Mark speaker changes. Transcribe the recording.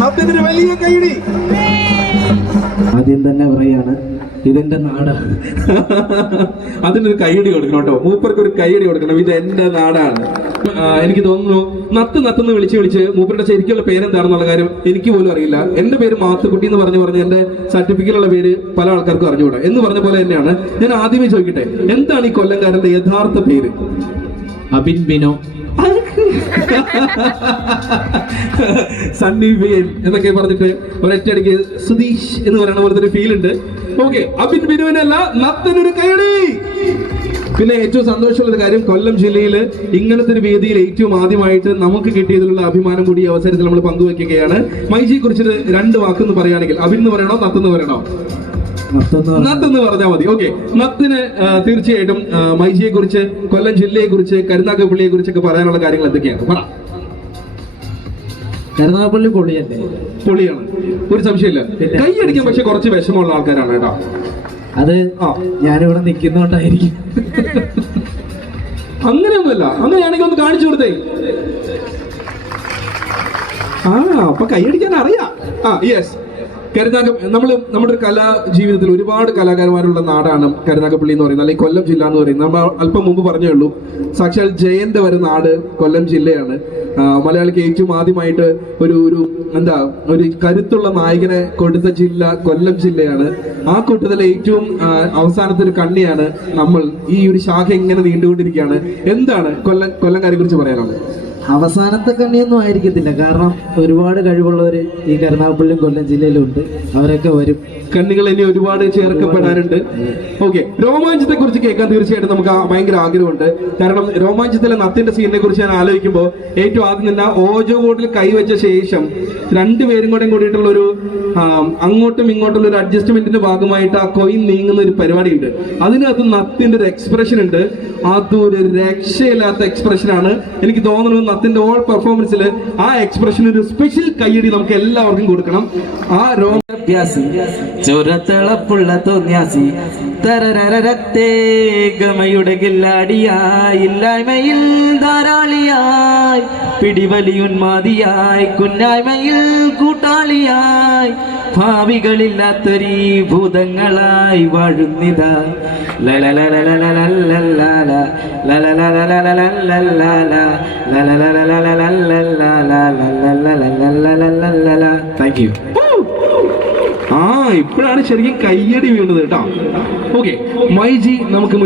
Speaker 1: നത്തിനൊരു വലിയ കൈടി
Speaker 2: ആദ്യം തന്നെ പറയാണ് ഇതെന്റെ നാടാണ്
Speaker 1: അതിനൊരു കൈയടി കൊടുക്കണം കേട്ടോ. മൂപ്പർക്ക് ഒരു കൈയടി കൊടുക്കണം. ഇത് എന്റെ നാടാണ്. എനിക്ക് തോന്നുന്നു നത്ത് നത്തെന്ന് വിളിച്ച് വിളിച്ച് മൂപ്പരുടെ ശരിക്കുള്ള പേരെന്താണെന്നുള്ള കാര്യം എനിക്ക് പോലും അറിയില്ല. എന്റെ പേര് മാത്തുക്കുട്ടി എന്ന് പറഞ്ഞു പറഞ്ഞ് എന്റെ സർട്ടിഫിക്കറ്റിലുള്ള പേര് പല ആൾക്കാർക്കും അറിഞ്ഞുകൂടാ. എന്ന് പറഞ്ഞ പോലെ തന്നെയാണ് ഞാൻ ആദ്യമേ ചോദിക്കട്ടെ എന്താണ് ഈ കൊല്ലംകാരന്റെ യഥാർത്ഥ പേര്?
Speaker 2: അബിൻ ബിനോ.
Speaker 1: സണ്ണി ബിയൻ എന്നൊക്കെ പറഞ്ഞിട്ട് ഒരൊറ്റയടിക്ക് സുധീഷ് എന്ന് പറയുന്ന പോലത്തെ ഒരു ഫീൽ ഉണ്ട്. ഓക്കെ അബിൻ ബിനുവിനല്ല നത്തനൊരു കൈയടി പിന്നെ ഏറ്റവും സന്തോഷമുള്ള ഒരു കാര്യം കൊല്ലം ജില്ലയിൽ ഇങ്ങനത്തെ ഒരു വേദിയിൽ ഏറ്റവും ആദ്യമായിട്ട് നമുക്ക് കിട്ടിയതിലുള്ള അഭിമാനം കൂടി അവസരത്തിൽ നമ്മൾ പങ്കുവെക്കുകയാണ്. മൈജിയെ കുറിച്ച് രണ്ട് വാക്കെന്ന് പറയുകയാണെങ്കിൽ അബിൻ എന്ന് പറയണോ നത്തെന്ന് പറയണോ? നത്ത് എന്ന് പറഞ്ഞാൽ മതി. ഓക്കെ നത്തിന് തീർച്ചയായിട്ടും മൈജിയെ കുറിച്ച് കൊല്ലം ജില്ലയെ കുറിച്ച് കരുനാഗപ്പള്ളിയെ കുറിച്ചൊക്കെ പറയാനുള്ള കാര്യങ്ങൾ എന്തൊക്കെയാണ്? പറ.
Speaker 2: കരുനാഗപ്പള്ളി പൊളിയല്ലേ?
Speaker 1: പൊളിയാണ്. ഒരു സംശയമില്ല. കൈ അടിക്കാൻ പക്ഷെ കുറച്ച് വിഷമമുള്ള ആൾക്കാരാണ് കേട്ടോ.
Speaker 2: അത് ഞാനിവിടെ നിൽക്കുന്നോണ്ടായിരിക്കും
Speaker 1: അങ്ങനെയൊന്നുമല്ല. അങ്ങനെയാണെങ്കിൽ ഒന്ന് കാണിച്ചു കൊടുത്തേ. ആ അപ്പൊ കൈയടിക്കാൻ അറിയാം. ആ യെസ് കരുനാഗ നമ്മൾ നമ്മുടെ ഒരു കലാ ജീവിതത്തിൽ ഒരുപാട് കലാകാരന്മാരുള്ള നാടാണ് കരുനാഗപ്പള്ളി എന്ന് പറയുന്നത് അല്ലെങ്കിൽ കൊല്ലം ജില്ല എന്ന് പറയുന്നത്. നമ്മൾ അല്പം മുമ്പ് പറഞ്ഞേ ഉള്ളൂ. സാക്ഷാൽ ജയന്റെ വരെ നാട് കൊല്ലം ജില്ലയാണ്. മലയാളിക്ക് ഏറ്റവും ആദ്യമായിട്ട് ഒരു ഒരു എന്താ ഒരു കരുത്തുള്ള നായകനെ കൊടുത്ത ജില്ല കൊല്ലം ജില്ലയാണ്. ആ കൂട്ടത്തിലെ ഏറ്റവും അവസാനത്തെ ഒരു കണ്ണിയാണ് നമ്മൾ ഈ ഒരു ശാഖ ഇങ്ങനെ നീണ്ടുകൊണ്ടിരിക്കുകയാണ്. എന്താണ്? കൊല്ലം കൊല്ലംകാരെ കുറിച്ച് പറയാനുള്ളത്.
Speaker 2: അവസാനത്തെ കണ്ണിയൊന്നും ആയിരിക്കത്തില്ല. കാരണം ഒരുപാട് കഴിവുള്ളവര് ഈ കരുനാഗപ്പള്ളിയും കൊല്ലം ജില്ലയിലുണ്ട്. അവരൊക്കെ വരും.
Speaker 1: കണ്ണുകൾ ഇനി ഒരുപാട് ചേർക്കപ്പെടാനുണ്ട്. ഓക്കെ രോമാഞ്ചത്തെ കുറിച്ച് കേൾക്കാൻ തീർച്ചയായിട്ടും നമുക്ക് ഭയങ്കര ആഗ്രഹമുണ്ട്. കാരണം രോമാഞ്ചത്തിലെ നത്തിന്റെ സീനിനെ കുറിച്ച് ഞാൻ ആലോചിക്കുമ്പോൾ ഏറ്റവും ആദ്യം തന്നെ ഓജോ ബോർഡിൽ കൈവച്ച ശേഷം രണ്ടുപേരും കൂടെ കൂടിയിട്ടുള്ള ഒരു അങ്ങോട്ടും ഇങ്ങോട്ടുള്ള ഒരു അഡ്ജസ്റ്റ്മെന്റിന്റെ ഭാഗമായിട്ട് ആ കൊയിൻ നീങ്ങുന്ന ഒരു പരിപാടിയുണ്ട്. അതിനകത്ത് നത്തിന്റെ ഒരു എക്സ്പ്രഷൻ ഉണ്ട്. അതൊരു രക്ഷയില്ലാത്ത എക്സ്പ്രഷനാണ് എനിക്ക് തോന്നുന്നു നത്തിന്റെ ഓൾ പെർഫോമൻസിൽ ആ എക്സ്പ്രഷൻ ഒരു സ്പെഷ്യൽ കയ്യടി നമുക്ക് എല്ലാവർക്കും കൊടുക്കണം. ആ രോമ
Speaker 2: അഭ്യാസി ചുരത്തിളപ്പുള്ള തോന്യാസി തരരരരത്തേ ഗമയുടെ ഇല്ലായ്മയിൽ ധാരാളിയായി പിടിവലിയുന്മാതിയായി കുന്നായ്മയിൽ കൂട്ടാളിയായി. ഭാവികളില്ലാത്തൊരീ ഭൂതങ്ങളായി വാഴുന്നിതാ.
Speaker 1: യു ആ ഇപ്പോഴാണ് ശരിക്കും കയ്യടി വീണത് കേട്ടോ. ഓക്കെ മൈജി നമുക്ക്